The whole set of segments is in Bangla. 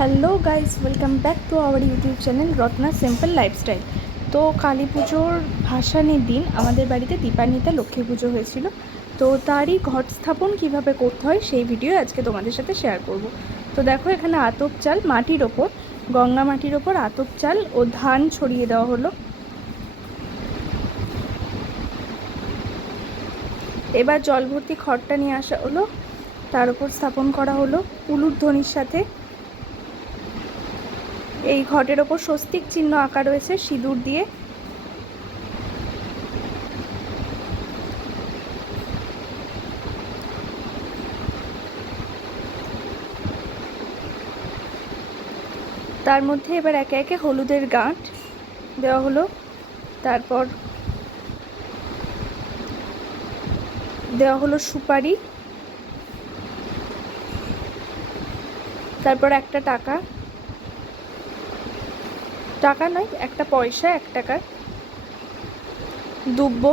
Hello guys, welcome back to our YouTube channel Ratna simple lifestyle. তো কালী পুজোর ভাসানের দিন আমাদের বাড়িতে দীপান্বিতা লক্ষ্মী পুজো হয়েছিল। তো তারই ঘট স্থাপন কীভাবে করতে হয় সেই ভিডিও আজকে তোমাদের সাথে শেয়ার করব। তো দেখো, এখানে আতপ চাল মাটির ওপর, গঙ্গা মাটির ওপর আতপ চাল ও ধান ছড়িয়ে দেওয়া হলো। এবার জল ভর্তি খড়টা নিয়ে আসা হলো, তার উপর স্থাপন করা হলো উলুর ধ্বনির সাথে। এই ঘটের ওপর স্বস্তিক চিহ্ন আঁকা রয়েছে সিঁদুর দিয়ে। তার মধ্যে এবার একে একে হলুদের গাঁট দেওয়া হলো, তারপর দেওয়া হলো সুপারি, তারপর একটা টাকা নয়, একটা পয়সা, 1 টাকার দুব্য,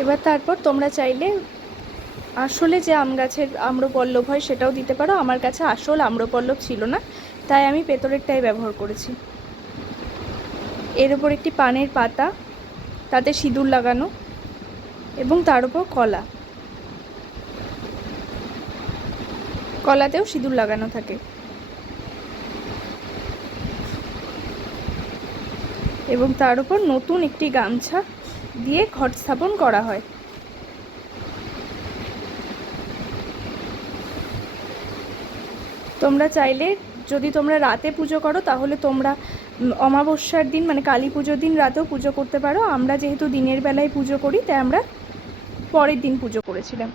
এবার তারপর তোমরা চাইলে আসলে যে আম গাছের আম্রপল্লব হয় সেটাও দিতে পারো। আমার কাছে আসল আম্রপল্লব ছিল না, তাই আমি পেতলেরটাই ব্যবহার করেছি। এর ওপর একটি পানের পাতা, তাতে সিঁদুর লাগানো, এবং তার উপর কলাতেও সিঁদুর লাগানো থাকে, এবং তার উপর নতুন একটি গামছা দিয়ে ঘট স্থাপন করা হয়। তোমরা চাইলে, যদি তোমরা রাতে পুজো করো তাহলে তোমরা অমাবস্যার দিন মানে কালী পুজোর দিন রাতেও পুজো করতে পারো। আমরা যেহেতু দিনের বেলায় পুজো করি তাই আমরা পরের দিন পুজো করেছিলাম।